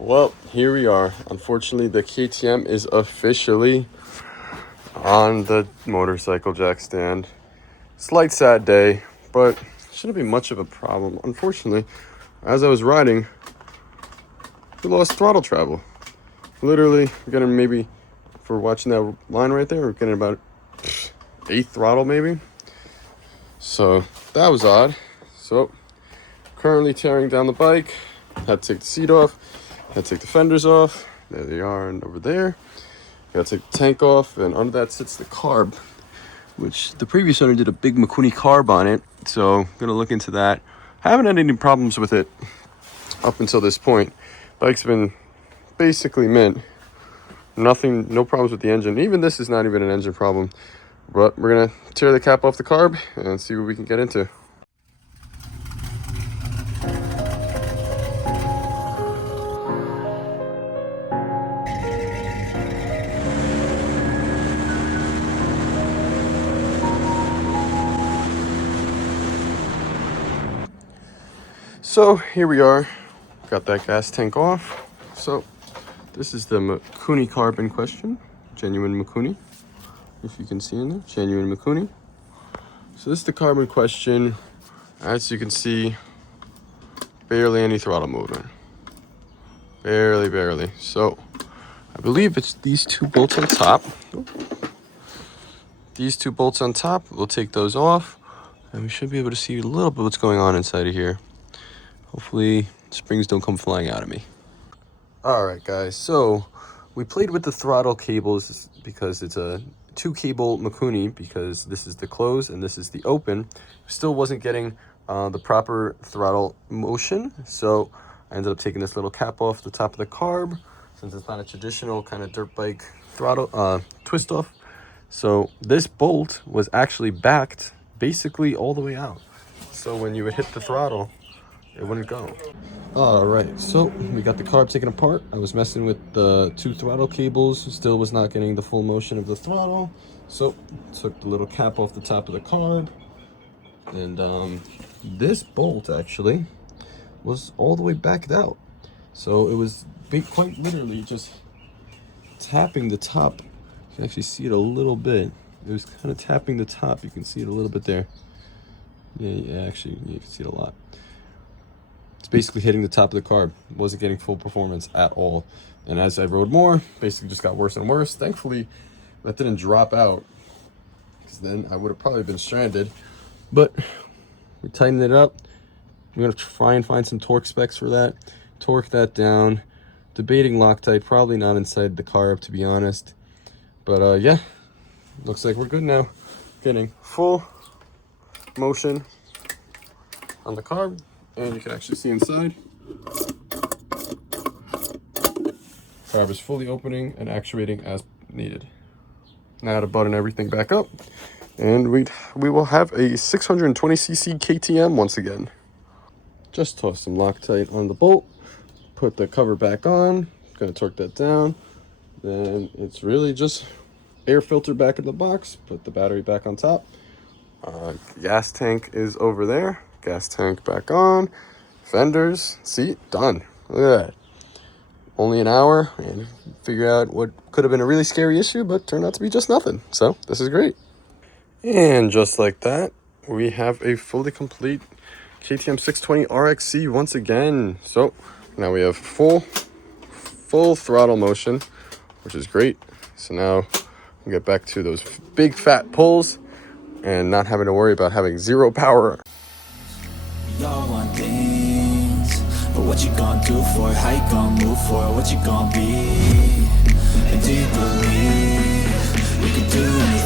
Well, here we are. Unfortunately, the KTM is officially on the motorcycle jack stand. Slight sad day, but shouldn't be much of a problem. Unfortunately, as I was riding, we lost throttle travel. Literally, we're getting maybe, for watching that line right there, we're getting about 8th throttle maybe. So that was odd. So currently tearing down the bike. Had to take the seat off. Had to take the fenders off. There they are, and over there. Gotta take the tank off, and under that sits the carb, which the previous owner did a big Mikuni carb on it. So gonna look into that. Haven't had any problems with it up until this point. Bike's been basically mint. Nothing, no problems with the engine. Even this is not even an engine problem. But we're gonna tear the cap off the carb and see what we can get into. So here we are, got that gas tank off. So this is the Mikuni carb in question, genuine Mikuni, if you can see in there, genuine Mikuni. So this is the carb in question. As you can see, barely any throttle movement, barely. So I believe it's these two bolts on top. These two bolts on top, we'll take those off, and we should be able to see a little bit what's going on inside of here. Hopefully springs don't come flying out of me. All right, guys, so we played with the throttle cables because it's a 2-cable Mikuni, because this is the close and this is the open. Still wasn't getting the proper throttle motion, so I ended up taking this little cap off the top of the carb, since it's not a traditional kind of dirt bike throttle twist off. So this bolt was actually backed basically all the way out, so when you would hit the throttle, it wouldn't go. All right, so we got the carb taken apart. I was messing with the 2 throttle cables, still was not getting the full motion of the throttle, so took the little cap off the top of the carb, and this bolt actually was all the way backed out, so it was quite literally just tapping the top. You can actually see it a little bit. It was kind of tapping the top. You can see it a little bit there. Yeah, actually you can see it a lot. It's basically hitting the top of the carb. Wasn't getting full performance at all. And as I rode more, basically just got worse and worse. Thankfully, that didn't drop out, because then I would have probably been stranded. But we tightened it up. We're gonna try and find some torque specs for that. Torque that down. Debating Loctite, probably not inside the carb, to be honest. But yeah, looks like we're good now. Getting full motion on the carb. And you can actually see inside. Carb is fully opening and actuating as needed. Now to button everything back up, and we will have a 620cc KTM once again. Just toss some Loctite on the bolt, put the cover back on, gonna torque that down. Then it's really just air filter back in the box, put the battery back on top. Gas tank is over there. Gas tank back on, fenders, seat, done. Look at that. Only an hour, and figure out what could have been a really scary issue, but turned out to be just nothing. So this is great. And just like that, we have a fully complete KTM 620 RXC once again. So now we have full throttle motion, which is great. So now we'll get back to those big fat pulls and not having to worry about having zero power. We all want things, but what you gonna do for it? How you gonna move for it? What you gonna be? And do you believe we can do anything?